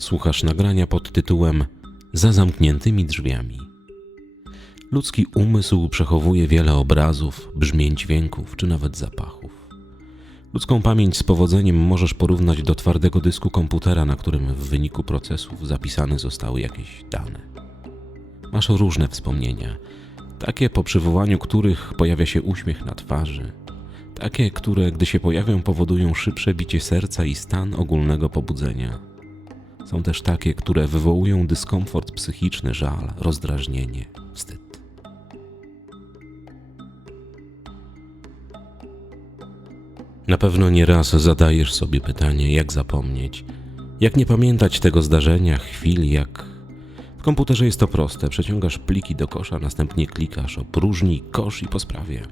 Słuchasz nagrania pod tytułem Za zamkniętymi drzwiami. Ludzki umysł przechowuje wiele obrazów, brzmień dźwięków czy nawet zapachów. Ludzką pamięć z powodzeniem możesz porównać do twardego dysku komputera, na którym w wyniku procesów zapisane zostały jakieś dane. Masz różne wspomnienia, takie po przywołaniu których pojawia się uśmiech na twarzy, takie, które gdy się pojawią powodują szybsze bicie serca i stan ogólnego pobudzenia. Są też takie, które wywołują dyskomfort psychiczny, żal, rozdrażnienie, wstyd. Na pewno nieraz zadajesz sobie pytanie, jak zapomnieć, jak nie pamiętać tego zdarzenia, chwili, jak. W komputerze jest to proste. Przeciągasz pliki do kosza, następnie klikasz opróżnij kosz i po sprawie.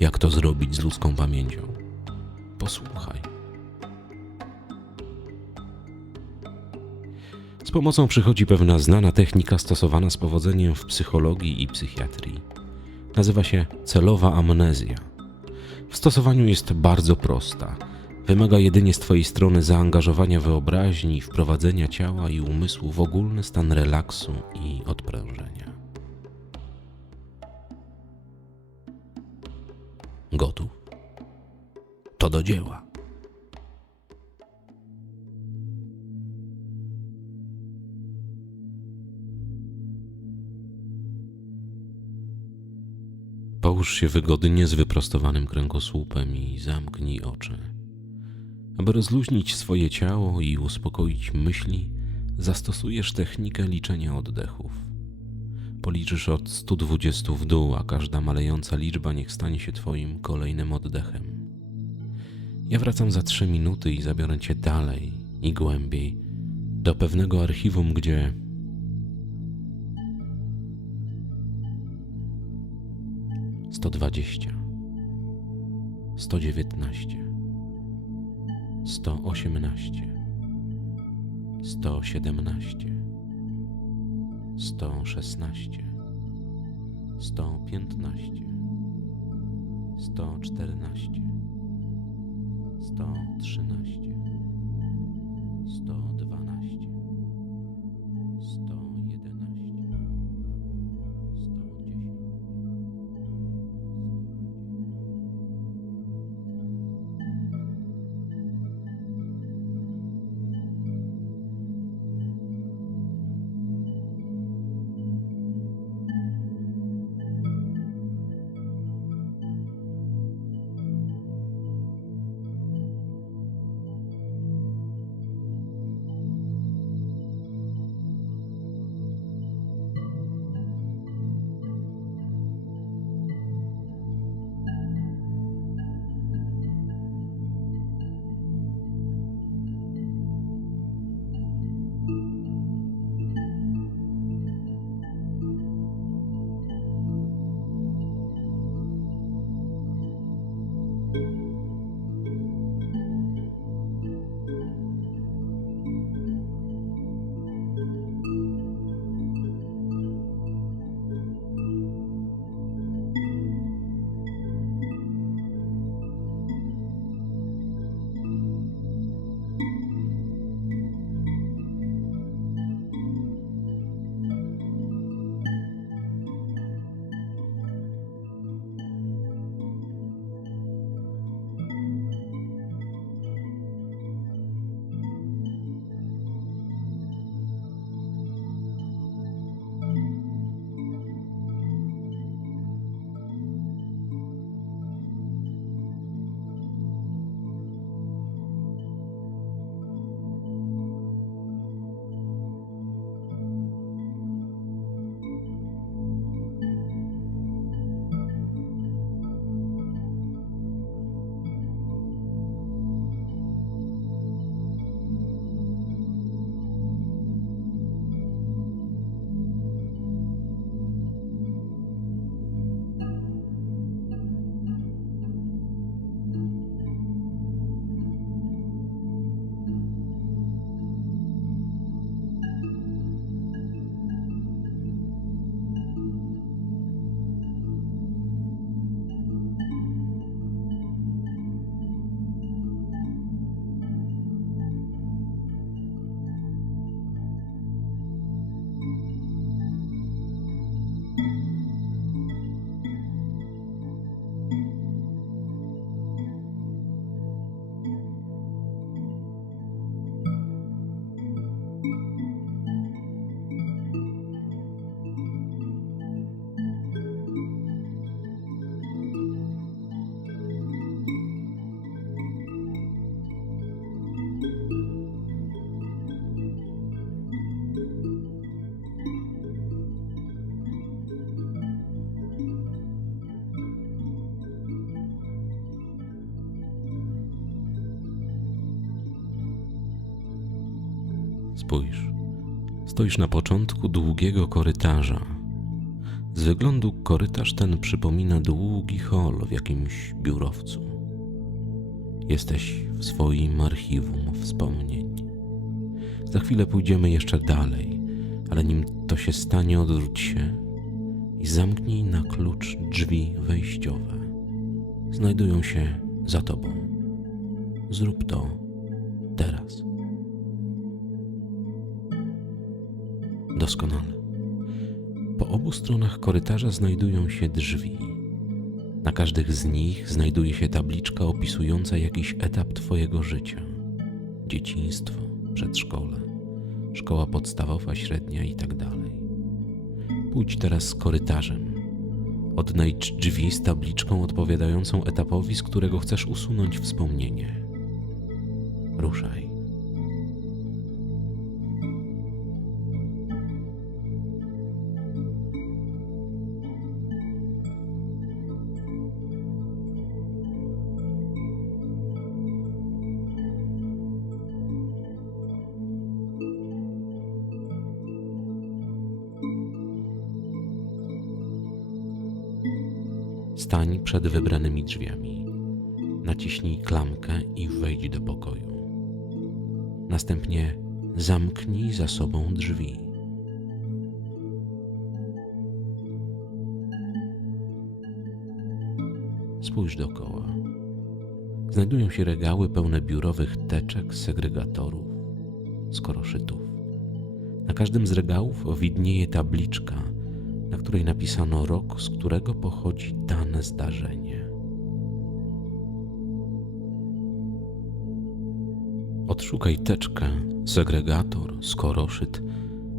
Jak to zrobić z ludzką pamięcią? Posłuchaj. Pomocą przychodzi pewna znana technika stosowana z powodzeniem w psychologii i psychiatrii. Nazywa się celowa amnezja. W stosowaniu jest bardzo prosta. Wymaga jedynie z Twojej strony zaangażowania wyobraźni, wprowadzenia ciała i umysłu w ogólny stan relaksu i odprężenia. Gotów? To do dzieła. Połóż się wygodnie z wyprostowanym kręgosłupem i zamknij oczy. Aby rozluźnić swoje ciało i uspokoić myśli, zastosujesz technikę liczenia oddechów. Policzysz od 120 w dół, a każda malejąca liczba niech stanie się Twoim kolejnym oddechem. Ja wracam za 3 minuty i zabiorę Cię dalej i głębiej do pewnego archiwum, gdzie 120, 119, 118, 117, 116, 115, 114, 113. Spójrz, stoisz na początku długiego korytarza. Z wyglądu korytarz ten przypomina długi hol w jakimś biurowcu. Jesteś w swoim archiwum wspomnień. Za chwilę pójdziemy jeszcze dalej, ale nim to się stanie, odwróć się i zamknij na klucz drzwi wejściowe. Znajdują się za tobą. Zrób to teraz. Doskonale. Po obu stronach korytarza znajdują się drzwi. Na każdych z nich znajduje się tabliczka opisująca jakiś etap Twojego życia: dzieciństwo, przedszkole, szkoła podstawowa, średnia itd. Pójdź teraz korytarzem. Odnajdź drzwi z tabliczką odpowiadającą etapowi, z którego chcesz usunąć wspomnienie. Ruszaj. Stań przed wybranymi drzwiami. Naciśnij klamkę i wejdź do pokoju. Następnie zamknij za sobą drzwi. Spójrz dookoła. Znajdują się regały pełne biurowych teczek, segregatorów, skoroszytów. Na każdym z regałów widnieje tabliczka, na której napisano rok, z którego pochodzi dane zdarzenie. Odszukaj teczkę, segregator, skoroszyt,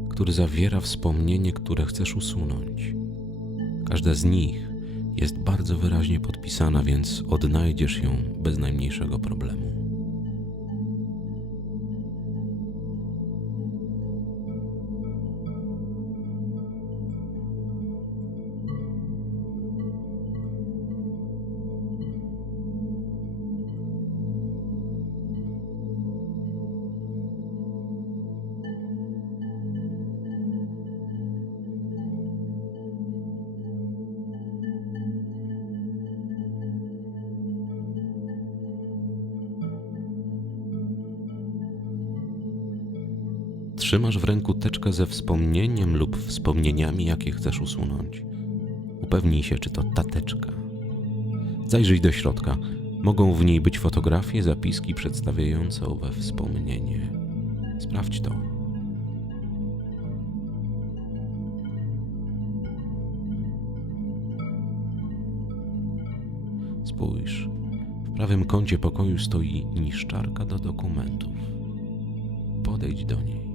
który zawiera wspomnienie, które chcesz usunąć. Każda z nich jest bardzo wyraźnie podpisana, więc odnajdziesz ją bez najmniejszego problemu. Trzymasz w ręku teczkę ze wspomnieniem lub wspomnieniami, jakie chcesz usunąć. Upewnij się, czy to ta teczka. Zajrzyj do środka. Mogą w niej być fotografie, zapiski przedstawiające owe wspomnienie. Sprawdź to. Spójrz. W prawym kącie pokoju stoi niszczarka do dokumentów. Podejdź do niej.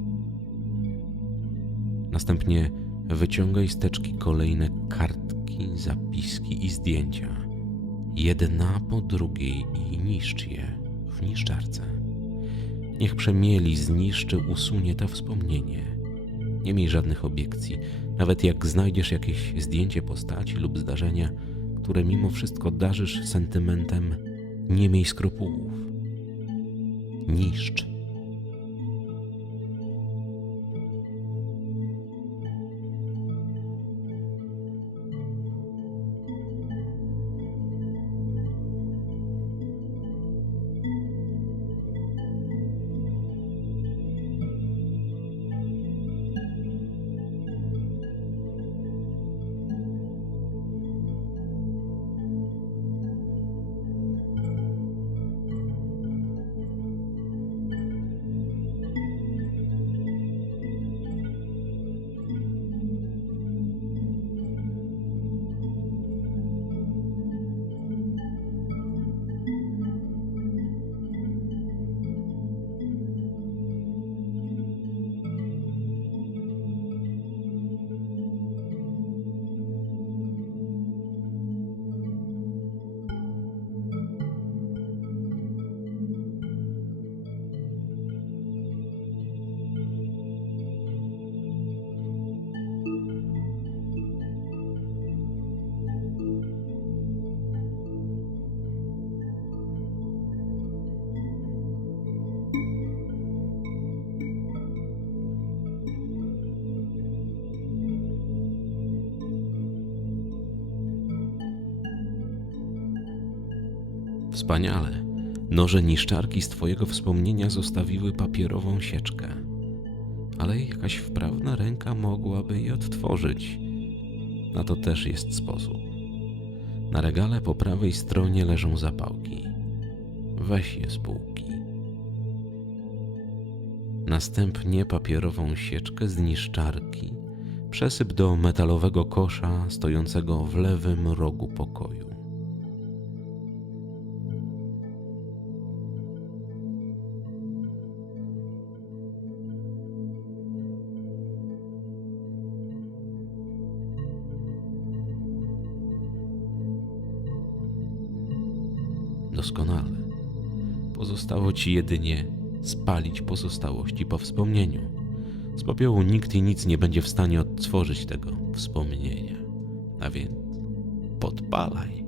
Następnie wyciągaj z teczki kolejne kartki, zapiski i zdjęcia. Jedna po drugiej i niszcz je w niszczarce. Niech przemieli, zniszczy, usunie to wspomnienie. Nie miej żadnych obiekcji, nawet jak znajdziesz jakieś zdjęcie postaci lub zdarzenia, które mimo wszystko darzysz sentymentem, nie miej skrupułów. Niszcz. Wspaniale. Noże niszczarki z twojego wspomnienia zostawiły papierową sieczkę. Ale jakaś wprawna ręka mogłaby je odtworzyć. Na to też jest sposób. Na regale po prawej stronie leżą zapałki. Weź je z półki. Następnie papierową sieczkę z niszczarki przesyp do metalowego kosza stojącego w lewym rogu pokoju. Doskonale. Pozostało ci jedynie spalić pozostałości po wspomnieniu. Z popiołu nikt i nic nie będzie w stanie odtworzyć tego wspomnienia. A więc podpalaj.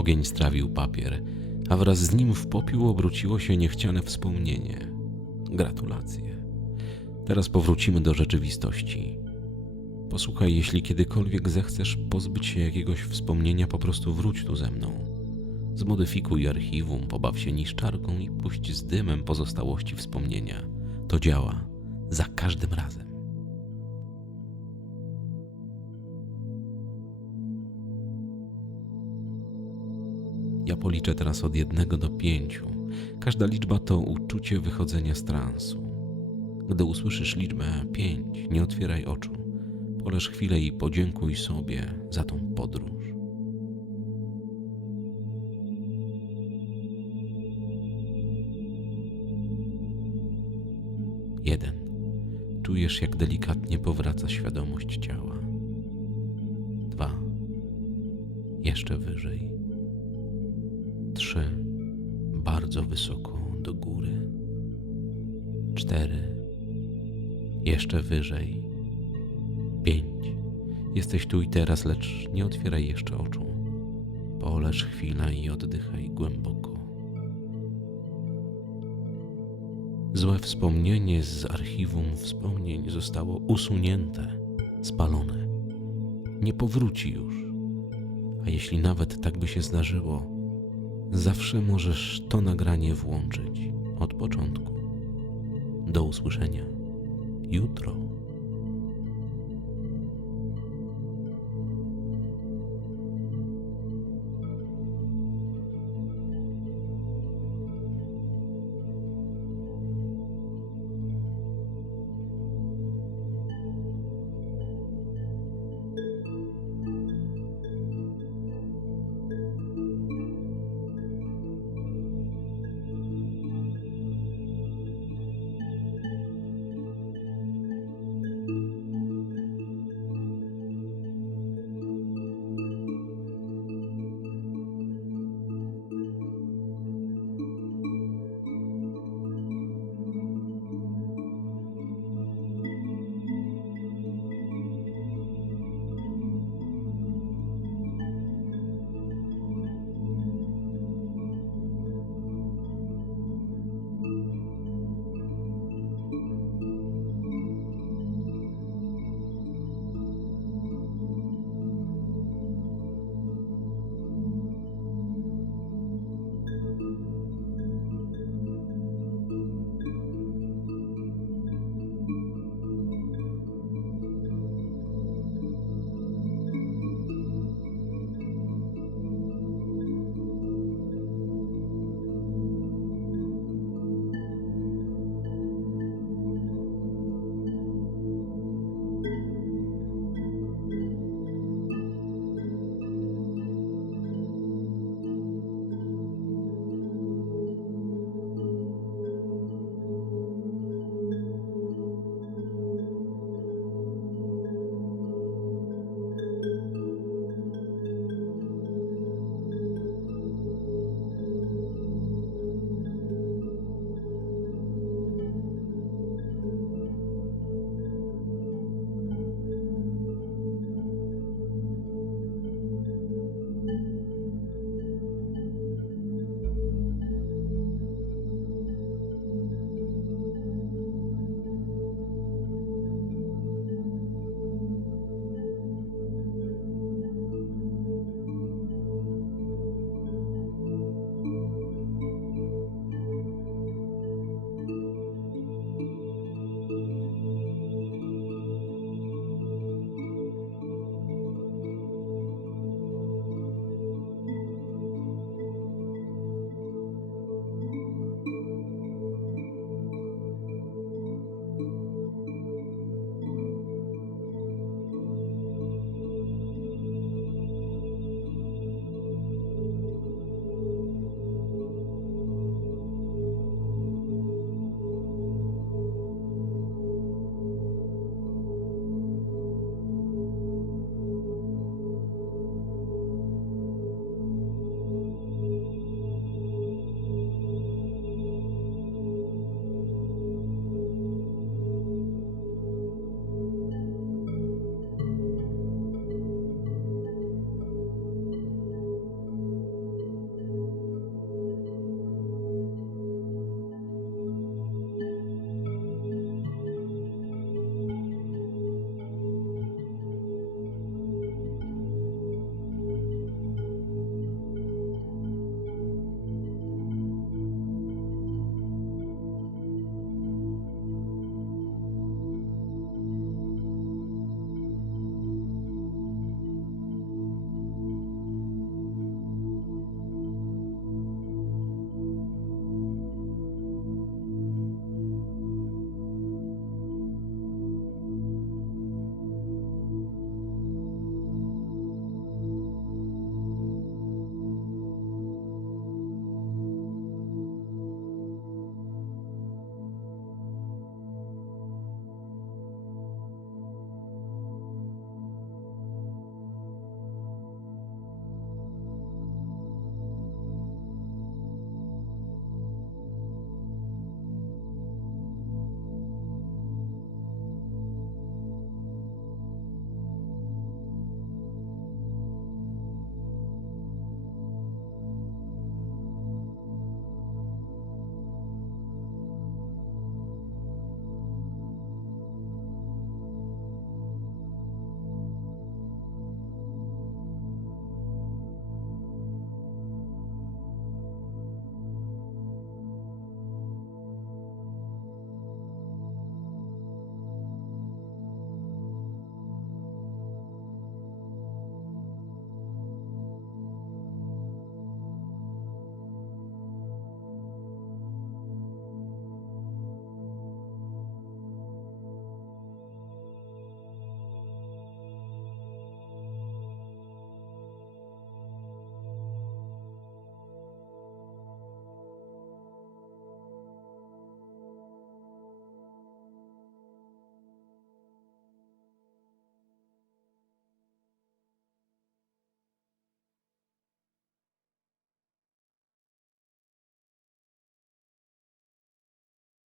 Ogień strawił papier, a wraz z nim w popiół obróciło się niechciane wspomnienie. Gratulacje. Teraz powrócimy do rzeczywistości. Posłuchaj, jeśli kiedykolwiek zechcesz pozbyć się jakiegoś wspomnienia, po prostu wróć tu ze mną. Zmodyfikuj archiwum, pobaw się niszczarką i puść z dymem pozostałości wspomnienia. To działa za każdym razem. Ja policzę teraz od jednego do pięciu. Każda liczba to uczucie wychodzenia z transu. Gdy usłyszysz liczbę pięć, nie otwieraj oczu. Poleż chwilę i podziękuj sobie za tą podróż. Jeden. Czujesz, jak delikatnie powraca świadomość ciała. Dwa. Jeszcze wyżej. Trzy. Bardzo wysoko do góry. Cztery. Jeszcze wyżej. Pięć. Jesteś tu i teraz, lecz nie otwieraj jeszcze oczu. Poleż chwilę i oddychaj głęboko. Złe wspomnienie z archiwum wspomnień zostało usunięte, spalone. Nie powróci już. A jeśli nawet tak by się zdarzyło, zawsze możesz to nagranie włączyć od początku. Do usłyszenia jutro.